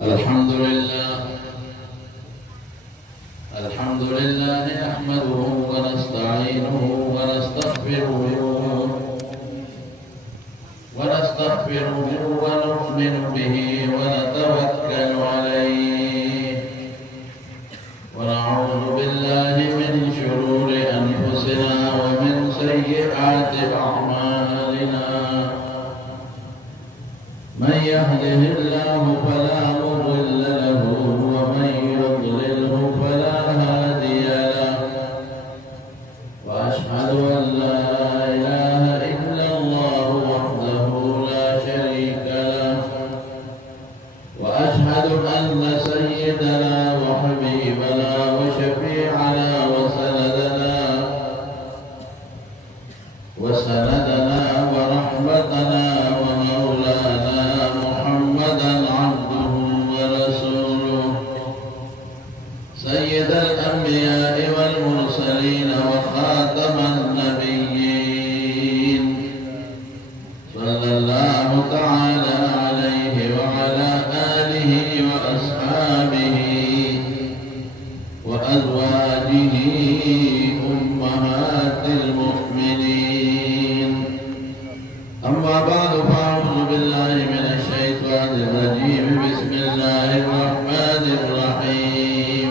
الحمد لله نحمده ونستعينه ونستغفره ونؤمن به ونتوكل عليه ونعوذ بالله من شرور أنفسنا ومن سيئات أعمالنا من يهده الله فلا مضل له ومن يضلله فلا هادي له وأشهد أن لا إله إلا الله وحده لا شريك له وأشهد أن سيدنا وحبيبنا وشفيعنا وسندنا ورحمتنا ومولانا محمدا عبده ورسوله سيد الأنبياء والمرسلين وخاتم النبيين صلى الله تعالى عليه وعلى آله وأصحابه وأزواجه أمهات المؤمنين أما بعد فأعوذ بالله من الشيطان الرجيم بسم الله الرحمن الرحيم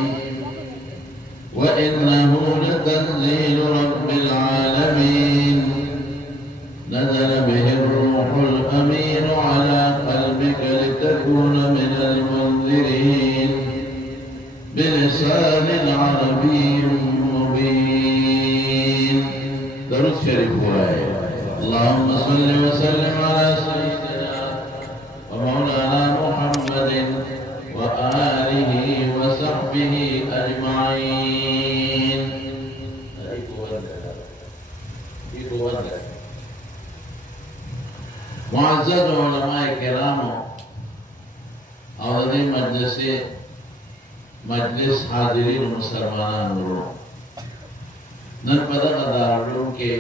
وإنه لتنزيل رب العالمين نزل به الروح الأمين على قلبك لتكون من المنذرين بلسان عربي مبين. درود شريف اللهم صل وسلم على سيدنا ومولانا محمد وآله وصحبه أجمعين. معزز علماء کرام اور مجلس حاضرین مسلمانان ورو نن پدغه دارالعلوم کې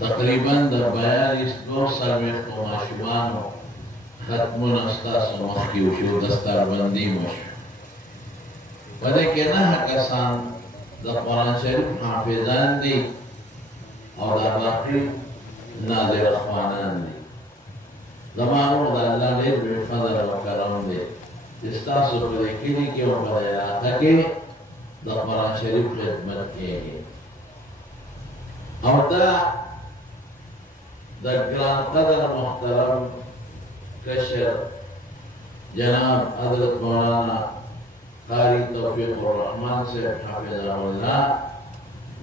تقریبا د 42 ماشومانو ختمونه ستاسو مخکې وشو دستاربندي وشو په دې کې 9 کسان د قرآن شریف حافظان دي او د باقي ناظر اخوانان دي زمانو د الله ډېر لوی فضل او کرم دی ستاسو په دې کلي کې او په علاقه کې د قرآن شریف خدمت کېږي او دا د ګران قدر محترم کشر جناب حضرت مولانا قاری توفیق الرحمن صاحب حفظه الله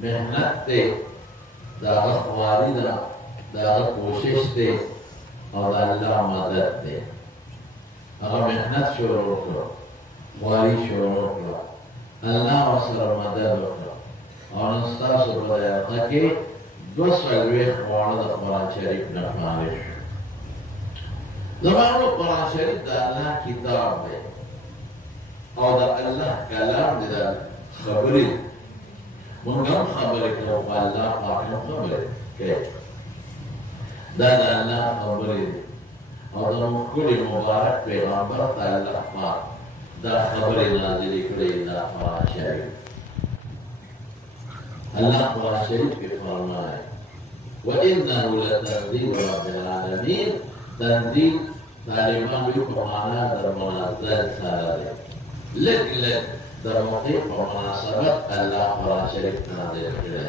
محنت ته دا خواري دا کوشش ته او د الله مدد ته هغه محنت شروع کړو خواري شروع کړو الله ورسره مدد وکړو او نن ستاسو په علاقه کې 200 واړه د قرآن شریف نه فارغ شو. زمانو قرآن شریف د الله کتاب دی او د الله کلام دی د خبرې مونږ هم خبرې کوو په الله پاک هم خبرې کوي دا د الله خبرې دی او د ښکلي مبارک پیغمبر ته الله پاک دا خبرې نازلې کړې دا قرآن شریف الله قرآن شریف کې فرمایي وإنه لتنزيل رب العالمين تنزيل طالبان وي په معنا د منزل سره دی لږ د موقع په مناسبت الله قرآن شریف نازل کړی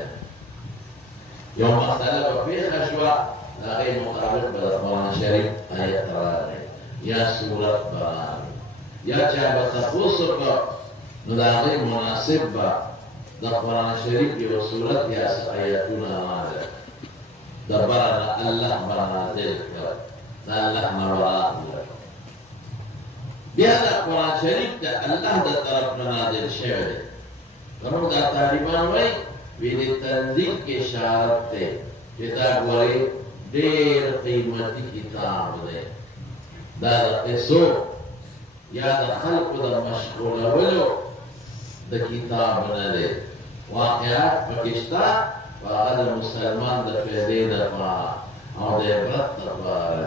یو مسله به پېښه شوه د هغې مطابق به د قرآن شریف آیت راغی یا سورت به راغی یا چا به تپوس وکړه نو د هغې مناسب به د قرآن شریف یو سورت یا آیتونه راغی د بره الله به نازل کړ د الله نه راغله بیا د قرآن شریف د الله د طرف نه نازل شوی دی زموږ دا طالبان وایي وی د تنزیل کې اشارت دی چې دا ګورئ ډېر قیمتي کتاب دی دا د قصو یا د خلقو د مشغولولو د کتاب نه دی واقعات پکې شته هغه د مسلمان د فائدې لپاره او د عبرت لپاره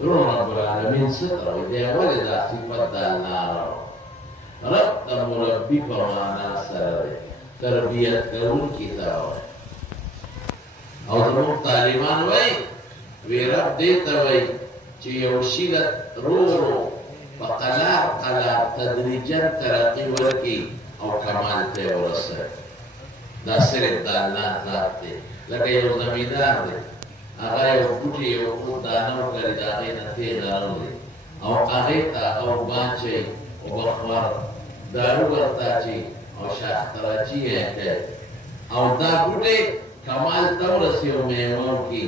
رب العالمين ستر إذا ولد صفة النار رب مربي فمانا سر تربية كون كتاب أو تمام طالبان وي رب ديتا وي چه يوشيلت رو فقلار قلار تدريجا ترقي وركي أو كمال تيورسر دا سرد دا الله ذات دي لکه یو زمیدار دی هغه یو بوټي یو دانه وکړي دا هغې نه تېل راوړي او هغې ته او بانچی او بخور دارو ورته اچي او شاختراچي یې کړي او دا بوټی کمال ته ورسي او میوه وکړي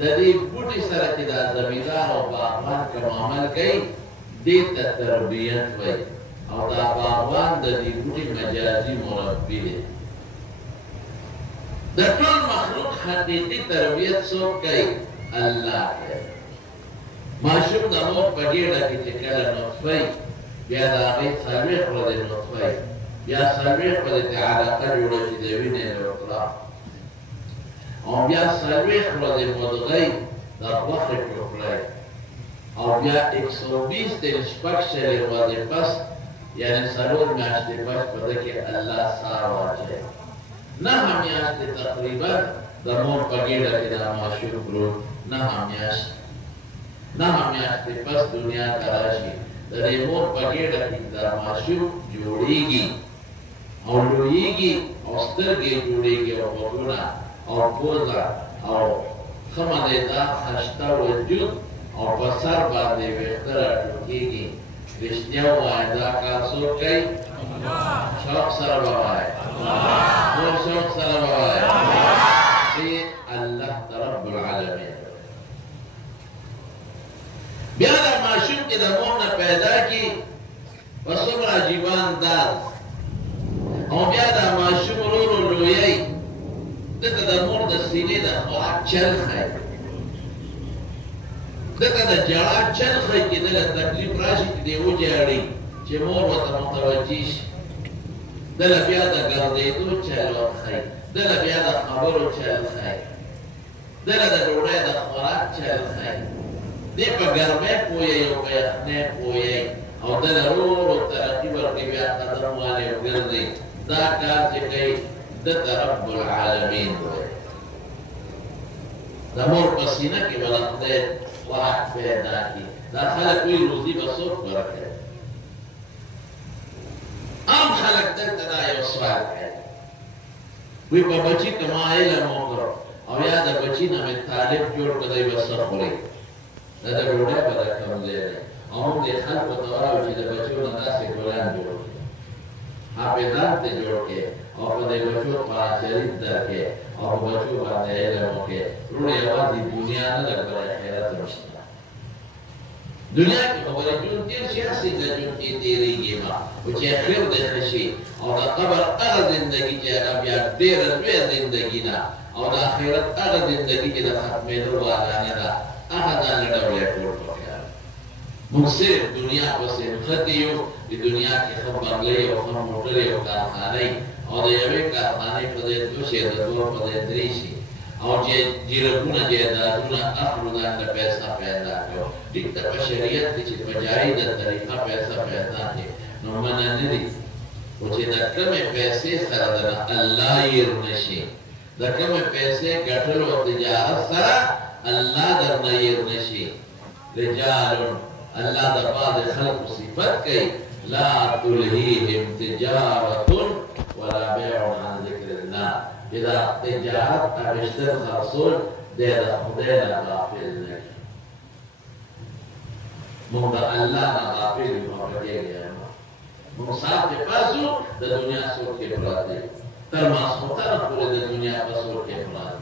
د دې بوټي سره چې دا زمیندار او باغوان کوم عمل کوي دې ته تربیت وایي او دا باغوان د دې بوټي مجازي مربي دی د ټول مخلوق حقیقي تربیت څوک کوي الله کوي ماشوم د مور په ګېډه کې چې کله نطفه بیا د هغې څلوېښت ورځې نطفه بیا څلوېښت ورځې ته علاقه جوړه شي د وینې له اطراف او بیا څلوېښت ورځې مدغۍ د غوښې ټوکړی او بیا 120 تر شپږ شلې ورځې پس یعنې څلور میاشتې پس په ده کې الله ساه واچوي نهه میاشتې تقریبا د مور په ګېډه کې دا ماشوم پروت نهه میاشتې پس دنیا ته راشي د دې مور په ګېډه کې دا ماشوم جوړېږي او لویېږي او سترګې جوړېږي او غوږونه او پوزه او ښه مدیده خشته وجود او په سر باندې ویښته راټوکېږي رښتیا ووایه دا کار څوک کوي شوق سره به وایه شوق سره به وایه چې الله رب العالمین بیا دا ماشوم چې د مور نه پیدا کړي په څومره عجیبه انداز او بیا دا ماشوم ورو ورو لویوي دته د مور د سینې د خوراک چل ښایي دته د ژړا چل ښایي چې دله تکلیف راشي چې دی وژاړي چې مور ورته متوجه شي دله بیا د ګرځېدو چل ورښایي دله بیا د خبرو چل ښایي دله د ډوډۍ د خوراک چل ښایي دی په ګرمۍ پوهیږي او په یخنۍ پوهیږي او دله ورو ورو ترقي ورکړي بیا قدم والي او ګرځي دا کار چې کوي دته رب العالمین وایي د مور په سینه کې به خدای خوراک پیدا کړي دا خلک وایي روزي به څوک ورکوي عام خلک دلته دا یو سوال کوي وایي په بچي که ما علم وکړو او یا د بچي نه مې طالب جوړ کړ دی به څه خوري دا د ډوډۍ به د کم ځای دی او موږ دې خلکو ته وایو چې د بچو نه داسې ګلان جوړ کړي حافظان ته جوړ کړي او په دې بچو قرآن شریف درکړي او په بچو باندې علم وکړي وروڼه یوازې دنیا نه ده بلکې آخرت هم شته دنیا کې خبره ژوند تېر شي هسې د ژوند کې تېرېږي ما خو چې اخر دې ښه شي او د قبر هغه زندګي چې هغه بیا ډېره لویه زندګي ده او د آخرت هغه زندګي چې د ختمېدو والا نه ده هغه ځان له ډول ټول پکار موږ صرف دنیا پسې نښتې یو د دنیا کې ښه بنګلې او ښه موټرې او کارخانې او د یوې کارخانې په ځای دوه شي د دوه په ځای درې شي او چې جیرکونه جایدادونه اخلو ځان له پیسه پیدا کړو ټیک ته په شریعت کې چې په جایزه طریقه پیسه پیدا کړي نو منع نه دي خو چې د کمې پیسې سره د الله ير نشي د کمې پیسې ګټلو او تجارت سره الله درنه ير نشي رجال الله د بعض خلق صفت کوي لا تلهيهم تجارة ولا بيع عن ذكر الله اذا تجارت اشتر خرصول دې د خدای نه غافل نه موږ الله نه غافل یو په دې موږ ساتي پاسو د دنیا سور کې پراته تر ما سوتره پورې د دنیا په سور کې پراته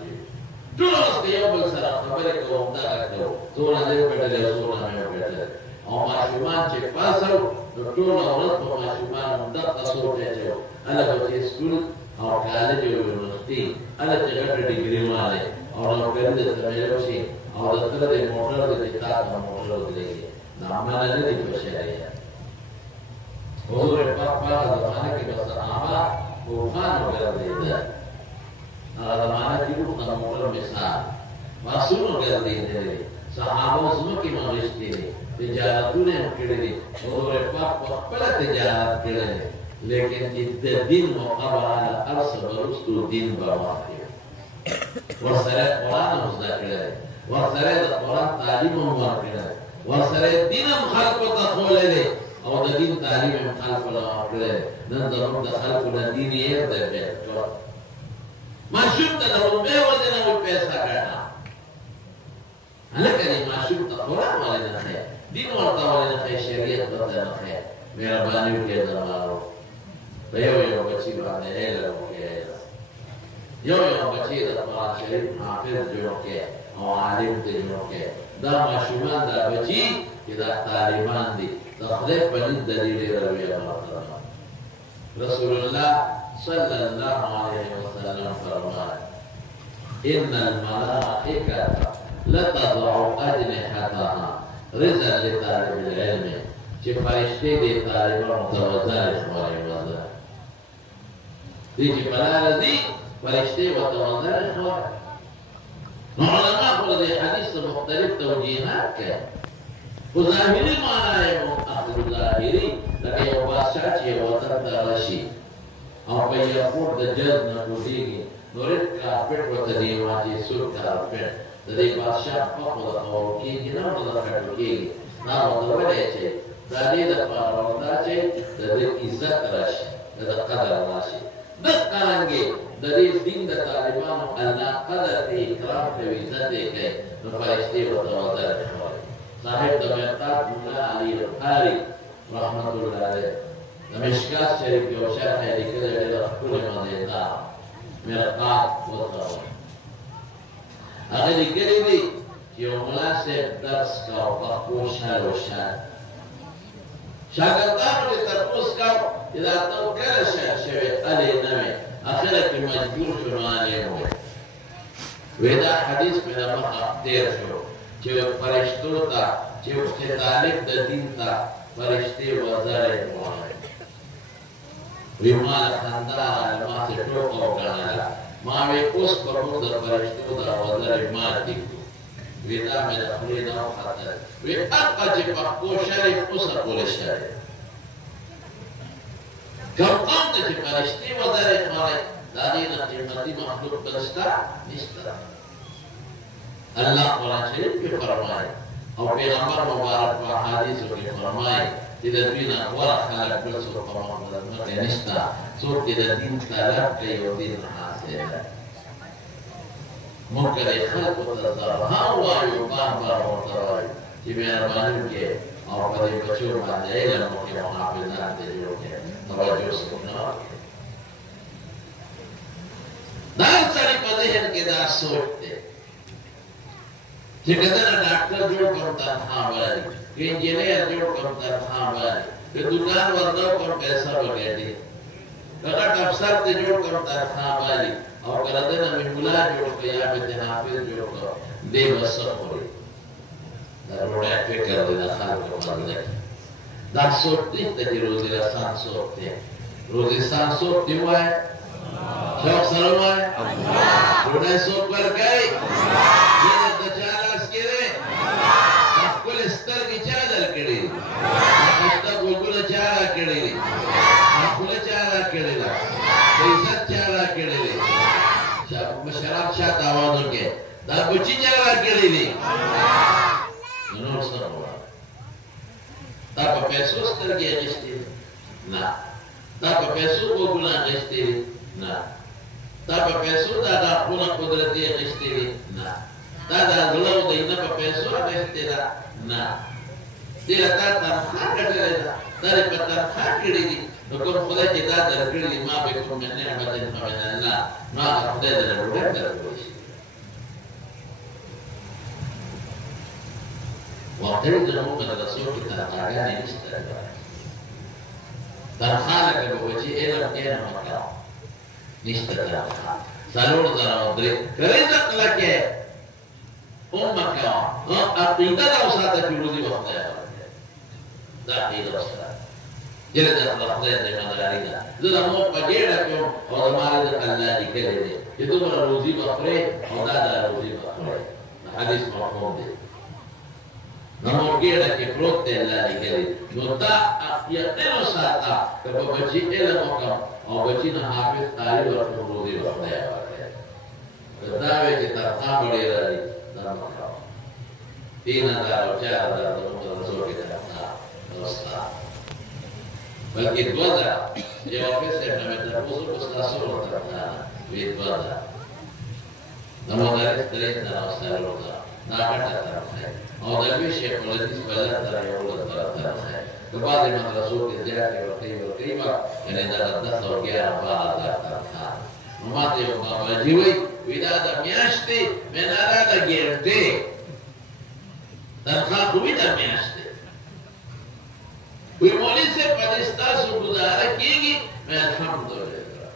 ټول یو بل سره خبرې کوم دا کوو زونه دې پټلې زونه مې پټلې او ماشومان چې پاسو نو ټول ورځ په ماشومان دغه سوچ اچو هله به سکول او کالج او یونیورسيټي هله چې ګټه ډیګري ماله او نو ګرځي د مېلو شي او د تر د موټر د کتاب موټر دی نامه نه دي په شریعه حضور پاک په زمانه کې د صحابه طوفان وګرځیدل هغه زمانه کې د موټر مثال واسونو ګرځیدل صحابه زمو کې مغشتي تجارتونه کړې دي حضور پاک په خپل تجارت کړې لیکن د دین مقابله ارسل ورستو دین برواخي ورسره قرآن زده کړل ورسره د قرآن تعلیم هم ورکړل ورسره دین هم خلقو ته ښوولی او د دین تعلیم هم خلقو له ورکړل نن زموږ د خلقو نه دین یې دی بیل کړ ماشوم ته د روپۍ وجې نه مو پیسه کړه هلکه دې ماشوم ته قرآن ولې نه ښیې دین ورته ولې نه ښیې شریعت ورته نه ښیې مهرباني وکړئ زمانو په یو یو بچي باندې علم وکړئ یو یو بچی د قرآن شریف حافظ جوړ کې او عالم ته جوړ کې دا ماشومان دا بچی چې دا طالبان دي د خدای په دې دلیل راوي رسول الله صلی الله علیه وسلم فرمایي ان الملائکه لتضع اجنحتها رضا لطالب العلم چې فرشتي دي طالبانو ته وزارش وایي وزارش دي چې بلاره دي فرشتي وتوازن شوي نو علماء خو د حدیث مختلف توجیهات کوي خو ظاهري معنا یې اخذ ظاهري لکه یو بادشاه چې وطن ته راشي او په ایرپورټ د جز نه کوزېږي نو رد کارپېټ ورته دی واچي سور کارپېټ د دې بادشاه په خو د هوارو کېږي نه نو د خټو کېږي دا ورته ویلی چې دا دې دپاره ورته چې د دې عزت راشي د ده قدر راشي دقرانګي د دې دین د طالبانو الله قدر ته اکرام ته عزت یې کوي نو فرشتي ورته وزارت کوي صاحب د مهتاب مولا علي القاري رحمت الله علیه د مشکات شریف یو شرح یې لیکلی دی د ښکلې مزېدار مرقات وتاو هغه لیکلی دی چې یو ملا صاحب درس کاو پښتو شعر و شعر شاګردانو یې تپوس کاو چې دا ته کله شعر شوې الې نه وې اخره کې مجبور شو معلم وې دا حدیث په مخه تیر شو چې فرشتو ته چې طالب د دین ته فرشتي وزارت وایي وی مال خندا ما څه ټوکو وکړه ما وې اوس په موږ د فرشتو د وزارت ماتې وی دا مې د خپلې نه وخته وی هغه چې پښتو شریف اوس کولای شي کوم قوم ته چې فرشتي وزارت وایي دا دې د قیمتي مخلوق بلستا نشته الله قرآن شریف کې فرمایي او پیغمبر مبارک په حدیثو کې فرمایي چې د دوی نه غوره خلک بل څوک په مخ کې نشته څوک چې د دین طلب کوي او دین حاصل موږ د خلکو ته زرها وایو بار بار ورته وایو چې مهرباني وکړئ او په دې بچو باندې علم وکړئ او حافظان ته جوړ کړئ توجه وکړئ دا سړي په ذهن کې دا سوچ دی چې کله ډاکټر جوړ کړم تنخوا وایي انجینیر جوړ کړم تنخوا وایي که دکان ورته پر پیسہ وګټي هغه افسر ته جوړ کړم تنخوا وایي او کله دې مې مولا جوړ کړ یا به حافظ جوړ کړ دې وسه خوري دا وړه فکر دې نه خلکو باندې دا سوچ دې ته روزي رسان سوچ دې روزي سان سوچ دې وایي شوق سره وایي وړه سوچ ورکړي مشراب شاہ آوازوں کے دا بچی چاہا کری دی نور سر ہوا دا پا پیسو ستر کی اگشتی دی نا دا پا پیسو کو گنا اگشتی دی نا دا پا پیسو دا دا خونا قدرتی اگشتی دی نا دا دا غلو دینا پا پیسو اگشتی دا نا دیل تا تنخواہ کٹی دی دا دی پا تنخواہ کری دی نکم خدا چی دا در کردی ما بکم من نعمت فمن اللہ ما خدا در روڑت در کوشی waktu itu madrasah kita agak ini istilah. Terhalang kebawaji elam dia nama istilah. Salur dalam diri kerja kelak أمك أقيد الأوساط في الوزي وقتها داخل الأوساط جلد الأخذين زي ما نغارينا إذا مو قجيرة يوم أو دماري ذا قلالي كده يتوبر الوزي وقره أو دادا الوزي وقره حديث مفهوم دي نمو قجيرة كفروت دي اللالي كده نوتا يقتل أوساطا كبا بچي إلا مقام أو بچي نحافظ تاري ورقم الوزي وقتها كتاوه كتابتا بڑی رالي Tina taruh cara dalam Rasul kita Rasul. Bagi dua dah, jawabnya saya namanya terputus Rasul terkena dua dah. Namun dari dalam Rasul nak kata terkena. Awal dari Syekh politis banyak dari Allah terkena. Kepada Imam Rasul kita berterima yang dalam dasar dia apa terkena. Mati Bapak Jiwi, tidak miasti menara gerte. Dan kalau tidak miasti, boleh pada stasiun gudara kini, alhamdulillah.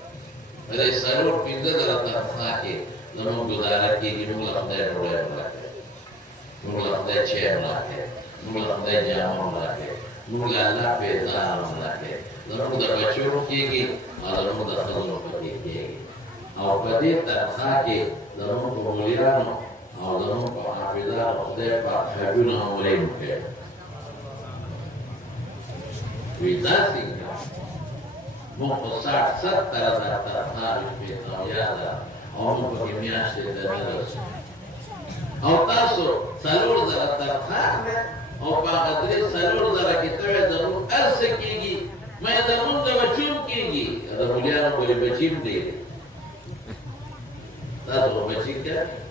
Pada salur pindah dalam terkaki, namun gudara kini mulai dari mulai dari cewek, mulai dari jamu lagi, mulai lapis dalam lagi. Namun dah bacur kini, malah mudah kalau pergi. Awak pergi terkaki, namun kemuliaan. Allahumma hafidhah wa habibuna wa ilayka. Widasi muqsar sattara tarhari fi tawiyada awam pakimia sedadaras. Aw tasu salur dara tarhari aw pagadri salur dara kitabe darur arsekigi ma damun da wachumkigi ada muliana boleh bachim de. Tahu bachika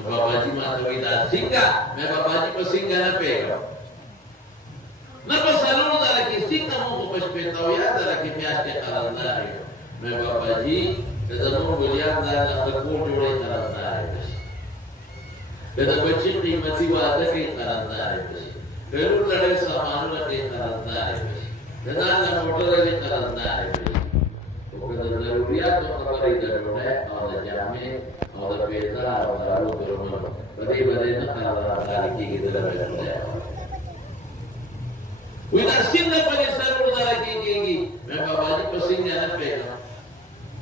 Bapak Haji masuk kita singgah, Bapak Haji pesinggah apa? Napa selalu dari kisah mau berpestau ya dari kimia kalendari. Bapak Haji ketemu beliau dari sekolah dari kalendari. Kita baca nikmati wajah ke kalendari. Lalu dari saman ke kalendari. Dan ada motor ke kalendari. Bukan daruriat atau dari ada jamin. Ada peta, ada rumah. Bagaimana nak lagi kita dapat? Wita sinna pada salur lagi gigi. Memang baju pesingnya apa?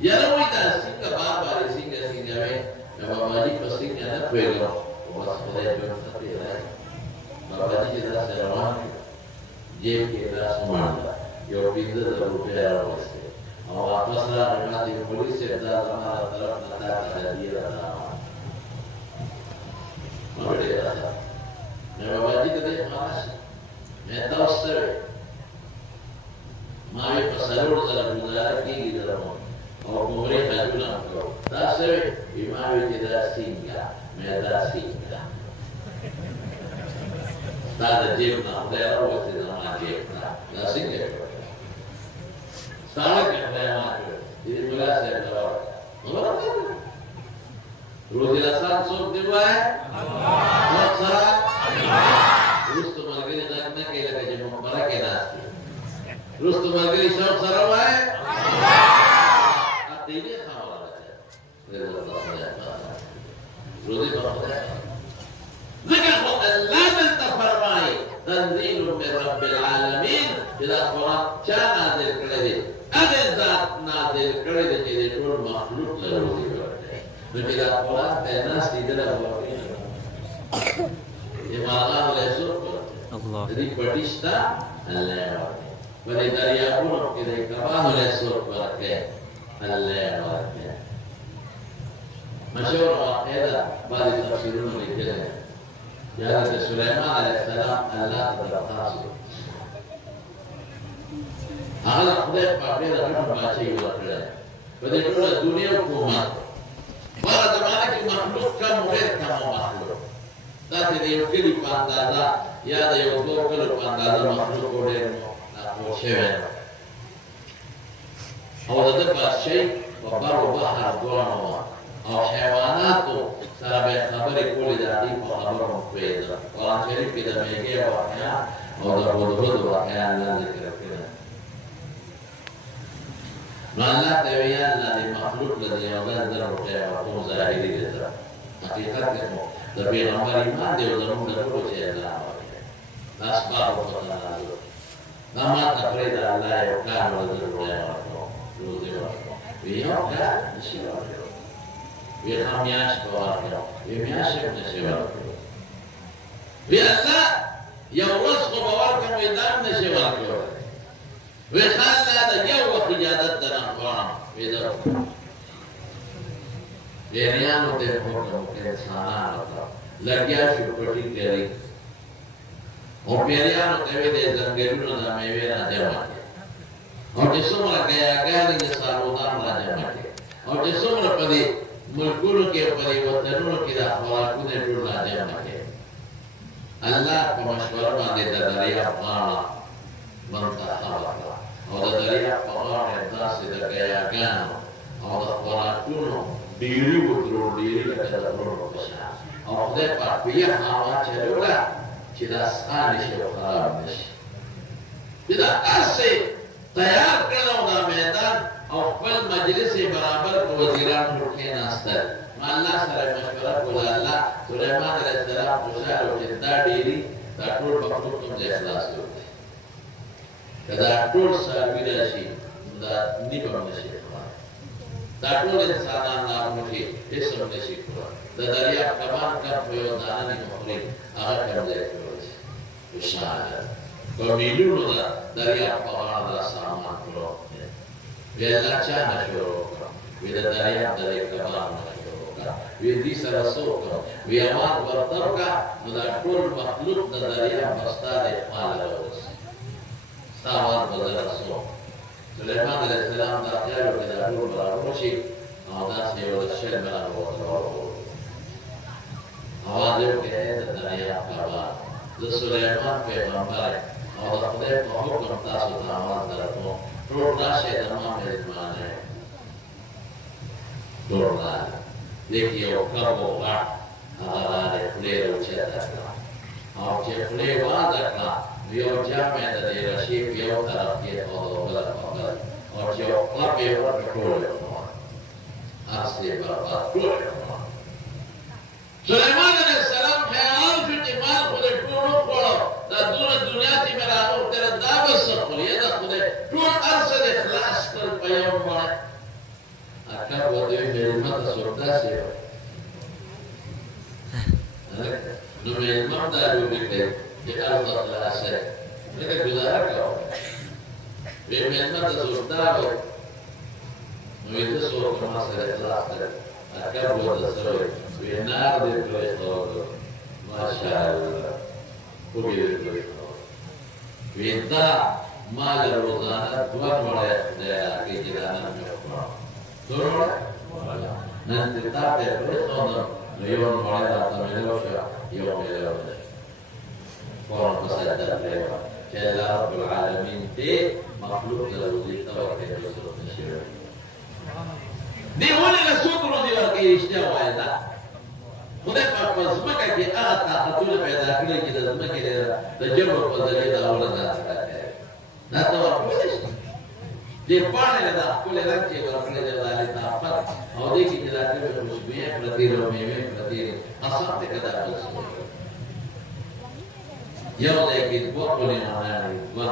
Ya wita singa bapa singa me. Memang baju pesingnya apa? Was boleh berkata ya. Bapa kita seorang jeb kita semua. Yo pintu terbuka terus. Awak pasal nanti polis sedang sama terus nanti ada dia dalam. Mari kita. Memang wajib kita masih. Meta usir. Mari pasalur dalam budaya kita dalam. Awak boleh hajulah kau. Tasir, imam kita singgah. Meta singgah. Tak ada jebna. Dia orang itu nama jebna. Tak singgah. Salah kerana ini mula saya tahu. Allah. Rozi lasan sok diwai. Allah. Allah. Terus tu magri nak kira kerja memperah kena. Terus tu magri sok sarawai. Allah. Ini khabar aja. Rozi bahagia. Jika Allah terfarmai tanzilun min Rabbil Alamin bila Quran cana dikredit. Ada zat nazil kredit jadi tur makhluk lalu dikredit. Bila Quran tenas tidak boleh. Imalah oleh surga. Jadi petista Allah. Pada dari aku kita kabah oleh surga ke Allah. Masyhur waqida bagi tafsirun dikira. Jadi Sulaiman alaihissalam Allah berkata هغه خدای په ډېر غټ باچي ورکړي په دې ټول دنیا حکومت هغه زمانه کې مخلوق کم غیر کم مخلوق دا دې یو کلی په اندازه یا د یو دوه کلو په اندازه مخلوق ډېر نو شوی او د بادشاہي په بر او بحر دواړو او حیواناتو سره به خبرې کولې د دې په خبرو پوهېده قرآن شریف کې د میږي واقعه او د هدهد واقعه الله ذکر کړی نو الله ته ویل الله دې مخلوق له دې یو ځل در روټۍ ورکوم ظاهري دې سره حقیقت کې مو د پیغمبر ایمان دی او زموږ د ټولو چې الله ورکړي دا اسباب ورته نازل دا ما ته پرېږده الله یو کار ورته روټۍ ورکوم روزي ورکوم وی یو کار نشي ورکوم وی هم میاشت به ورکوم وی میاشت هم نشي ورکوم وی الله یو ورځ خو به ورکوم وی دا هم نشي ورکوم وی خان لا د یو وخت اجازت درنه غواړم وی درکوم پیریانو ته حکم کې انسانانو ته لګیا شو پټي کوي او پیریانو ته وی د ځنګلونو د میوې نه جمع او چې څومره ګیاګانې د سارودان را جمع کړي او چې څومره په دې ملکونو کې په دې وطنونو کې د خوراکونه ټول را جمع کړي الله په مشوره باندې د دریاب غاړه منتخب کړه او د دریاب په غاړه داسې د ګیاګانو او د خوراکونو ډېرې وترو ډېرې لکه د غرونو په شان او خدای پاک په یخ هوا چلوله چې دا سخا نشي او خراب نشي دا هسې تیار کړل او دا میدان او خپل مجلس برابر په وزیران ټول کېناستل ما الله سره مشوره کوله الله سلیمان علیه السلام خوشحاله و چې دا ډېري دا ټول مخلوق هم د اخلاص وکړي که دا ټول څاروي راشي دا نیمه هم نشي دا ټول انسانان ناموشي هیڅ هم نشي کولی د دریاب کمان کم په یو دانه نه خوري هغه کم ځای کولی شي خوشحاله په میلیونو د دریاب په غاړه دا سامان پروت دی وی الله چا نه شروع وکړه وی د دریاب د دې کمان نه شروع وکړه وی دې سره څه وکړه وی امان ورته وکړه نو دا ټول مخلوق د دریاب په ستا د اخمال راورسي ستا امان به زه رسوم سلیمان علیه السلام دا خیال وکړي دا ټول برابر شي او داسې یو شل برابر ورته ورغورځي اواز یې وکړی د دریاب کبان زه سلیمان پیغمبر او د خدای په حکم تاسو ته اواز درکوم ټول راشئ زما میزبانه ټول راغلل دې کې یو کب و غټ هغه راغی خولې یې اوچته کړه او چې خولې یې وازه کړه یو جام یې د دې رشیب یو طرف کېښود او بله په بل او چې یو کلپ یې ورکړ ټول یې وخوړ هر څه یې برباد ټول یې وخوړ سلیمان علیه السلام حیران شو چې مال خو دې ټول وخوړو دا دونه دنیا چې مې راغوښتله دا به څه خوري دا خدای ټول هر څه دې خلاص کړل په یو مړ اکب ورته وایي مېلمه ته څوک داسې وایي نو مېلمه هم دا ډوډۍ کوي چې الفت خلاصه لکه ګزاره کوه وی مېلمه ته څوک دا وایي نو وایي زه څوک ما سره اخلاص کړی اکب ورته څه وایي وی نار دې پرېښود ماشاءالله خوږې دې پرېښود وی دا ما له روزانه دوه وړی خدای راکړي چې دا نن مې وخوړه څو وړی نن دې تا ته پرېښودم نو یو وړی راته میلاو شو یو میلاو نه شو فورا په سجده پرېوت چې الله رب العالمین دې مخلوق ته روزي ته ورکړي چې څوک نشي ورکړي دې ولې له څوک روزي ورکوي رښتیا وایه دا خدای پاک په ځمکه کې هغه طاقتونه پیدا کړي چې د ځمکې د جبر په ذریعه دا ورځ داسې کوي دا ته ورکولی شي دې پاڼې له دا ښکلې رنګ چې یې ورکړی دی دا لطافت او دې کې چې دا ټولې خوشبویې پرتې دي او میوې پرتې دي قسم دی که دا ټول څه یو ځای کې دوه ټولې معناګانې دي دوه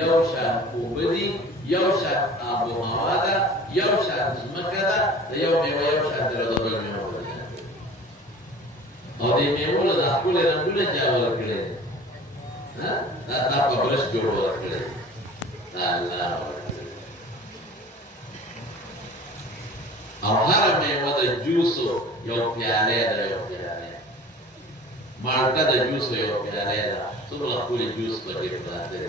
یو شان اوبه دي یو شان آب و هوا ده یو شان ځمکه ده د یو میوه یو شان دی د بل میوه او دې میوو له دا ښکلې رنګونه چا ورکړی دی دا تا په برش جوړ ورکړی دا الله ورکړی او هره میوه د جوسو یو پیالې ده یو پیالې مالټه د جوسو یو پیالې ده څومره ښکلې جوس پکې پراته دی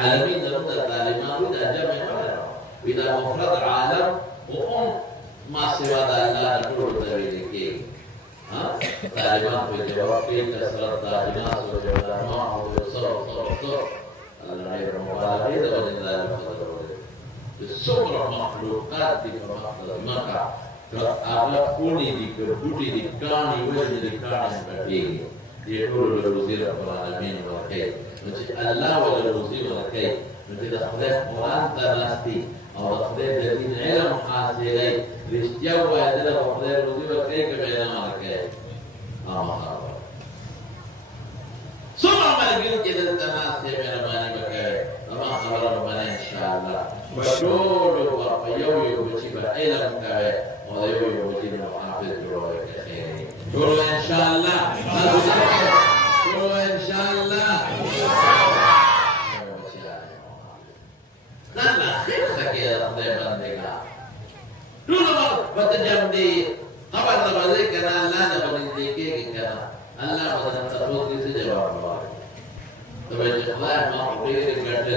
عالمين ده تعليمات وده جمع وده مفرد عالم وأم ما سوى الله نقول ذلك ها تعليمات بالجواب في كسرة الناس وجودها ما هو صور الغير مبالغ ده وده الصبر مخلوقات دي مخلوقات أغلب كوني دي كبوتي دي كاني وجه دي كاني بدي يقول الوزير رب العالمين والخير الله ولا الوزير ولا خير مثل أخذ قرآن تناستي أو أخذ الذين علم حاصلين ليستوى هذا أخذ الوزير ولا خير كما ينام الخير ثم ما يقول كده تناستي من رماني بكاي أما خبر رماني إن شاء الله بشور ويوي وبشيبة علم كاي ويوي وبشيبة محافظ جروه كخير جروه إن شاء الله جروه إن شاء الله Karena kita berdeka. Dulu waktu jam di kapan terbalik karena Allah dah berdeka karena Allah pada terus itu jawab Allah. Tapi Allah mau beri kerja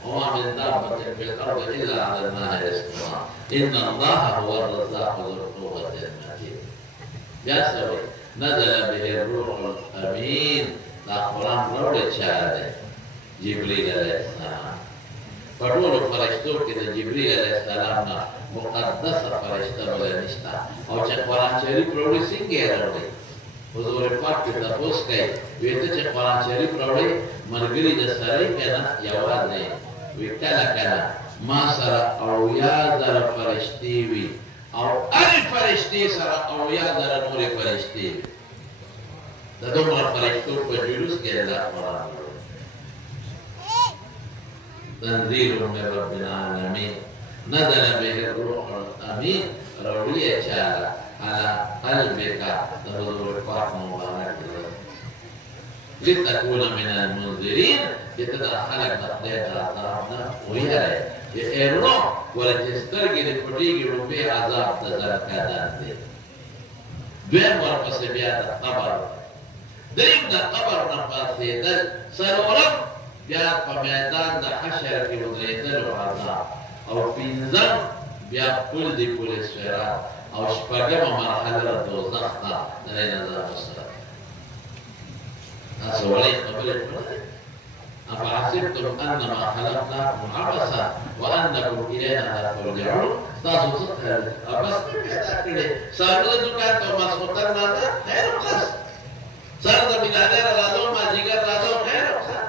وما من دابة في الأرض إلا على الله رزقها إن الله هو الرزاق ذو القوة المتين يا سوي نزل به الروح الأمين لا قرآن روح شهادة جبريل عليه السلام فدول فرشتو كده جبريل عليه السلام مقدس فرشتة ولا نشتا أو قرآن شريف روح سنجير روح حضور پاک کی تپوس کئی ویتے چه قرآن شریف روڑی مرگری دساری کنا یواد نہیں وی کلا کلا ما سر اویا در فرشتی وی او ار فرشتی سر اویا در نور فرشتی وی دا دومر فرشتو پا جلوس کے اللہ قرآن روڑی تنزیل من رب العالمین نزل به الروح الامین روڑی اچارا على قلبك تحضر الفرح مبارك لتكون من المنذرين لتدخلك تقدير طرفنا ويا يقرأ ولا تسترجل الفريق ربي عذاب تزركات بين ورقة سبيات القبر دريم دا قبر نفاسي دل سرورب بيات فميدان دا حشر في وزيدل وعذاب أو في نظام بيات كل دي كل السفرات أو شبكة مرحلة الدوزخ لين ذا الصلاة. أسولي قبل أفحسبتم أنما خلقناكم عبثا وأنكم إلينا لا ترجعون؟ تاسو ستر أبس كده سارد دكان توماس مطر نادا خير خاص. سارد ميلادير رادو ما جيگر رادو خير خاص.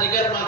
جيگر ما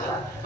خاص.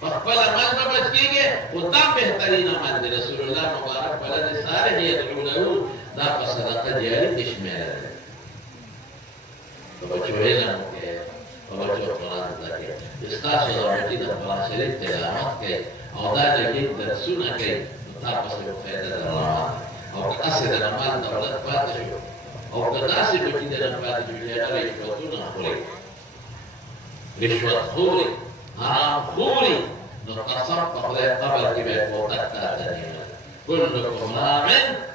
فقبل عمل ما بچکیږي ودا بهترین عمل دی رسول الله مبارک بلد ساره هي دعوه دا په صدقه جاری تشمیل دی تو بچو علم کې وبچو قرآن تکی استاسو دا بچی دا قرآن شریف تلاوت کئی او دا جگی درسونه کئی تا پس یو فیده در روان او که اسی دا نمال دولت پاته شو او که داسی بچی دا نپاته شو جیغا رشوتونه خوری رشوت خوری حرام خوری نو قسم په خدای قبر کې به کوتک تا نیمه كلكم راع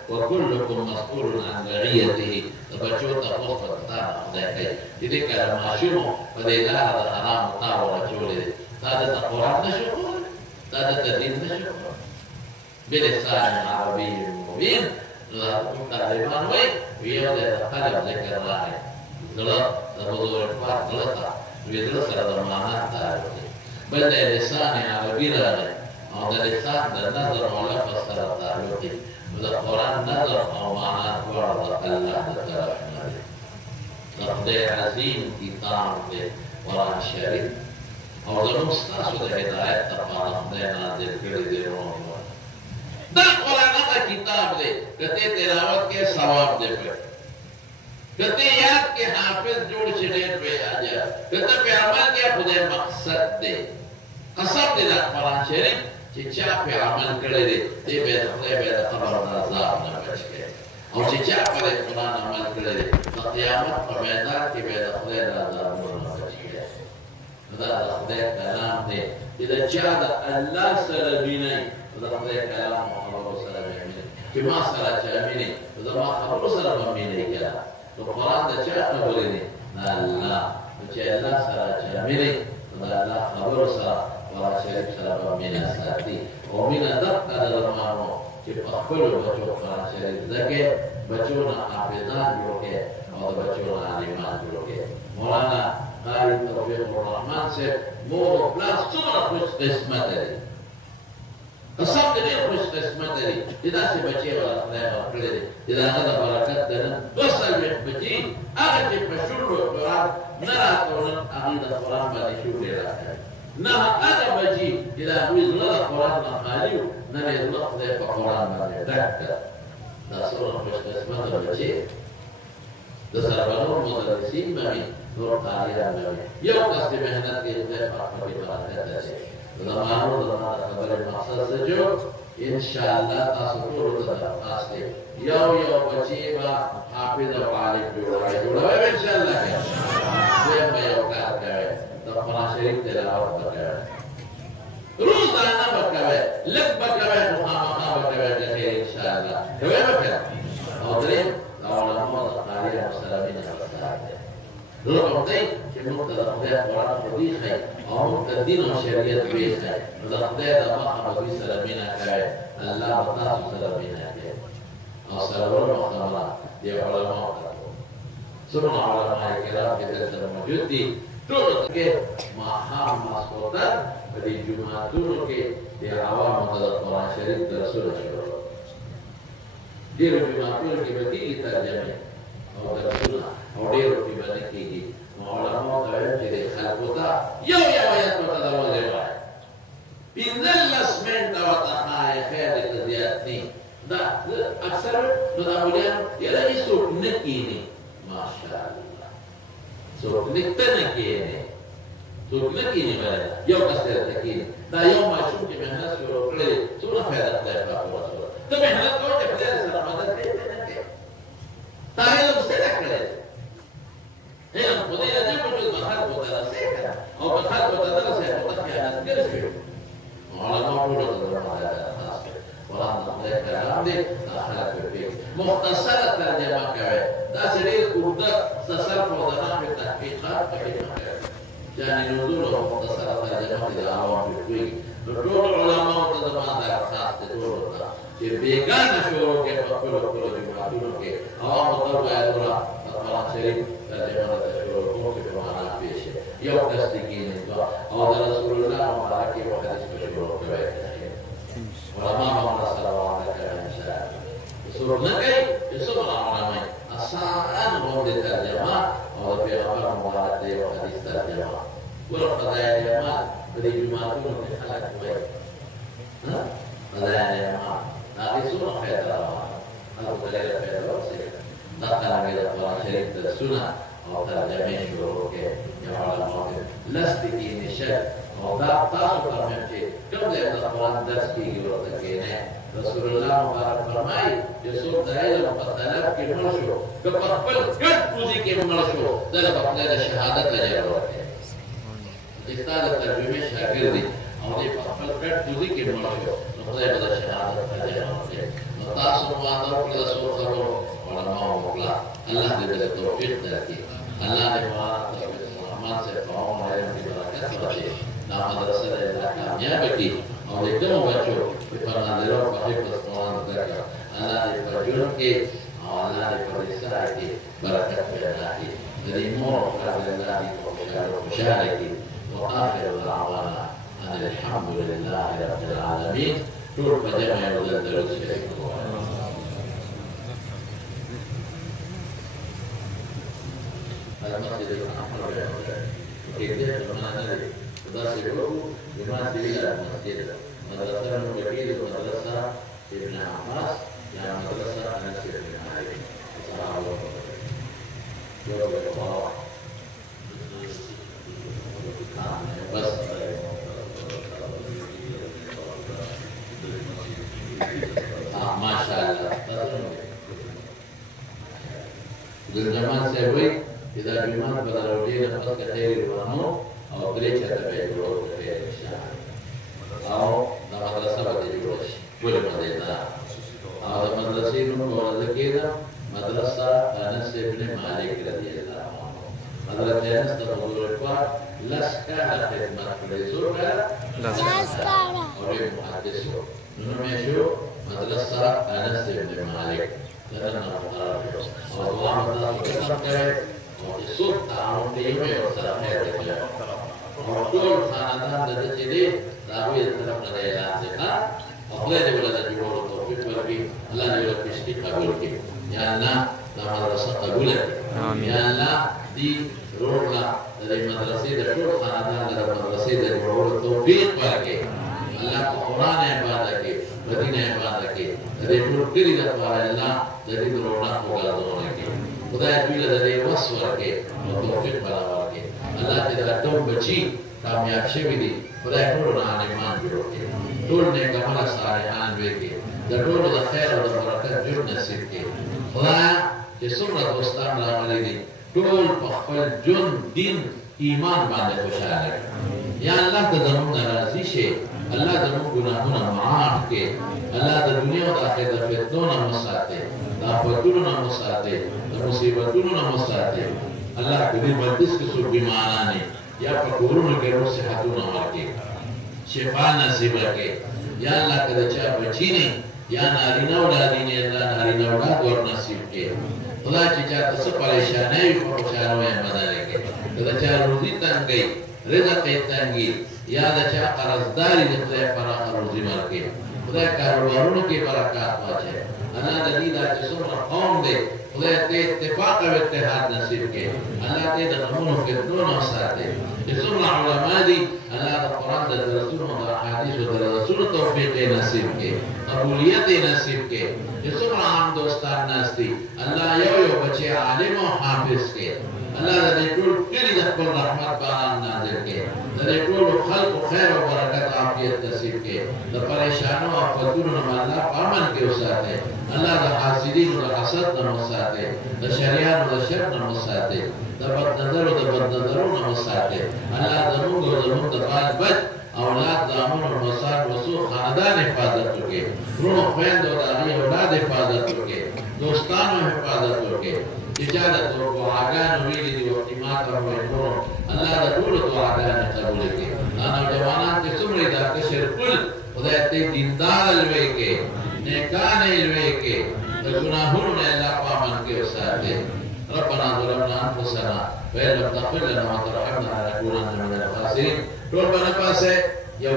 وكلكم مسؤول عن رعيته بچو ته خو پتا نه کوي دې کله ماشوم په دې لار د حرام تا ورچولې دا د قرآن نشو دا د دین نشو بلسان عربي مبين لا طالبان وي د قلب ذکر راغی غلط د حضور پاک غلطه ویل سره د معنا تعلق بل د لسان عربي راغی او د لسان د نظر او لفظ سره تعلق دی د قرآن نظر او معنا دواړه د الله د طرف نه دي د خدای عظیم کتاب دی قرآن شریف او زموږ ستاسو د هدایت لپاره خدای نازل کړی دی دا قرآن هغه کتاب دی که ته تلاوت کې ثواب دی پکې که ته یاد کې حافظ جوړ شي ډېر به اجر که ته په عمل کې خدای مقصد دی قسم دې د قرآن شریف چې چا په عمل کړی دی دې به خدای به د قبر د عذاب نه بچ کړي او چې چا په قرآن عمل کړی دی د قیامت په میدان کې به د خدای د عذاب نه بچ کړي دا د خدای کلام دی چې د چا د الله سره ویني د خدای کلام او سره ویني چې ما سره چا ویني زما خبرو سره به ویني کړه نو قرآن د چا خبرې دی الله چې الله سره چا ویني د الله خبرو سره قرآن شریف سره به مینه ساتي او مینه دقه د روانو چې په خپلو بچو قرآن شریف زده کړي بچو نه حافظان جوړ کړي او د بچو نه عالمان جوړ کړي مولانا قاری توفیق الرحمن صاحب مور او پلار څومره خوش قسمت لري قسم دې خوش قسمت لري چې داسې بچي ولا خدای ورکړي دي چې د هغه د برکت ده نن 200 بچي هغه چې په شروع قرآن نه راټولن هغه د قرآن باندې شروع راکړي نه هغه بچي چې د هغوی زړه د قرآن نه خالي وو نن یې زړه خدای په قرآن باندې ډک کړ دا څومره خوش قسمته بچي د سرورونو مدرسین به وي نور قاریان به وي یو کس چې محنت کوي خدای پاک پکې برکت لري زمانو زما د خبرې مقصد څه جو انشاءالله تاسو ټول ته درخواست دی یو بچي به حافظ او عالم جوړوي انشاءالله دویم به یو کار کوي د قرآن شریف تلاوت به کوي روزانه به کوي لږ به کوي نو خامخا به کوي د خیر انشاءالله کوي به کوي او دریم د علماو د قاریانو سره مینه وساتئ روح دی چې موږ ته د خدای قرآن خودي ښایي او موږ ته دین او شریعت ویښایي نو د خدای د مخه به دوی سره مینه کوئ الله به تاسو سره مینه کوي او سرورونو خبره د علماو ته څومره علما کرام چې دلته سره موجود دي ټولو کې ماښام ماسخوتن په دې جوماتونو کې د عوامو ته د قرآن شریف درسونه شروع ډېرو جوماتونو کې به کېږي ترجمې او درسونه او ډېرو کې به نه کېږي نو علماو ته ویل چې د خلکو ته یو آیت ورته در ولې وایي 15 منټه ورته ښایي خیر دې زیات دي دا اکثر نو دا مولایان یاره هېڅوک نه کښېني ماشاءالله څوک نکته نه کښېني څوک نه کښېني باید یو کس درته کښېني دا یو ماشوم چې محنت شروع کړی دی څومره فایده خدای پاک ورسوله ته محنت کوه چې خدای دې سره مدد کوي تا علم څنګه کړی علم خدای دې په ټول خلکو ته رسېږي او په خلکو ته رسېږي او ته خیانتګر شوې علماء ټولو ته درخواست کوي قرآن د خدای کلام دی دا خلک پرې مختصره ترجمه کوي داسې ډېر اوږده تصرف او د نحوې تحقیقات پکې نه کوي یعنې نزول او مختصره ترجمه کې د عوام پرېږدي نو ټولو علماو ته زما درخواست دی ټولو ته چې بېګانه شروع کړي په خپلو جوماتونو کې عوامو ته ووایي وروره د قرآن شریف ترجمه درته شروع کوم چې په معنا پوه شي یو کس دې کښېني او د رسول الله مبارک یو حدیث په شروع کوي علما هم ورسره روانه کوي انشاءالله څوک نه کوي چې څومره علما یې اسان غوندې ترجمه او د پیغمبر مبارک د یو حدیث ترجمه ګوره خدای امان په دې جوماتونو کې خلک وایي خدای امان هغې څومره فایده روانه هغو ته ډېره فایده ورسېږي دغه رنګې د قرآن شریف درسونه او ترجمه شروع کې یا علماء لست کې نشه او دا تاسو ته مې چې کوم ځای د قرآن درس کېږي ورته کېنه رسول الله مبارک فرمایي چې څوک د علم په طلب کې مړ شو که په خپل ګډ کوزي کې مړ شو دله به خدای د شهادت اجر ورکړي چې ستا د ترجمې شاګرد دی او دې په خپل ګډ کوزي کې مړ شو نو خدای به د شهادت اجر ورکړي نو تاسو مواده وکړئ د څو خبرو علماء وکړه الله دې د توفیق درکړي الله دې رحمان سے قوم علم کی برکت بخشے نا مدرسہ اللہ کامیاب کی اور ایکدم بچوں کہ فرماندروں کو حفظ قرآن درکا اللہ دے پر جرم کے اور اللہ دے پر رسالہ کی برکت پیدا کی ذریمور قدر اللہ دی خوشحال کی وآخر دعوانا ان الحمد لله رب العالمين طول فجمع ودندر الشيخ المسجد الأحمر كده كمان ده سيقولوا جماعة سبيل المسجد مدرسة المبكير ومدرسة ابن عباس يعني مدرسة أنس بن مالك بس ما شاء الله زمان سے ہوئی إذا بيمان بدروجين نفس كثير يوانو أو بريشة تبعيرو كثير إشاء أو مدرسة بدروج كل مدينة أو مدرسين مولد كده مدرسة أنس بن مالك رضي الله عنه مدرسة أنس تقول الفار لسكا خدمة فريزور لسكا أو محدثه نمشيو مدرسة أنس بن مالك لأننا مدرسة الله مدرسة وصوت تعاون ديمه وسلامه ديمه وطول خاندان دده چدي داوی طرف نه اعلان ځکه خپل دې ولدا جوړو توفیق ورکړي الله دې ورته پښتي قبول کړي یا الله دا مدرسه قبول کړي یا الله دې روړه دې مدرسې د ټول خاندان د مدرسې د جوړولو توفیق ورکړي الله په قران عبادت کې مدینه عبادت کې دې ټول کړي د الله دې روړه وګرځونه کې خدای دې له دې وسور کې او توفیق ولا ورکړي الله دې دا ټول بچي کامیاب شي دي خدای ټول نه ایمان جوړ کړي ټول نه کمال صالحان وکړي د ټول د خیر او د برکت جوړ نصیب کړي خدای چې څومره دوستان راغلي دي ټول په خپل جون دین ایمان باندې خوشاله یا الله ته زموږ راضي شي الله زموږ ګناهونه معاف کړي الله د دنیا او آخرت فتنو نه مساته دا فتنو نه مساته د مصیبتونو نه مساته الله دې مدرس کې څو بیمارانه یا په کورونو کې روح صحتونه ورکړي شفا نصیب کړي یا الله کله چې بچی نه یا نارینه اولاد نه الله نارینه اولاد ور نصیب کړي خدای چې چاته څه پریشانه وي په خوشاله وي بدل کړي دا چې روزي تنګي رزق تنګي یا دا چې قرضداري دې خدای فراخ روزي ورکړي خدای کاروبارونو کې برکات واچي الله دې دا چې څومره قوم دې خدای ته اتفاق او اتحاد نصیب کړي الله دې د غمونو فتنو ساتي چې څومره علما دي الله د قران د رسولو د احادیث د رسول توفیق نصیب کړي قبولیت نصیب کړي چې څومره عام دوستان ناشتي الله یو بچي عالم او حافظ کړي الله دې ټول کړي د خپل رحمت باران نازل کړي دې ټول خلق خیر او برکت عافیت نصیب کړي د پریشانو او فتنو نه الله امن کې وساته الله د حاسدینو د حسد نه وساته د شریانو د شر نه وساته د بد نظر او د بد نظرونو نه وساته الله زموږ او زموږ د بال بچ اولاد د امن او مسار وسو خاندان حفاظت وکړي ورونو خويندو د هغه اولاد حفاظت وکړي دوستانو حفاظت وکړي اجازه او دعاګانو ویلي دي او اعتماد او ورو الله د ټول دعاګانو قبول کړي انا جوانان چې څومره دا کشر کول خدای ته دیندار لوي کې نیکان لوي کې د ګناهونو نه الله پامن کې وساته ربنا ظلمنا انفسنا وان لم تغفر لنا وترحمنا لنكونن من الخاسرين ټول باندې پاسه یو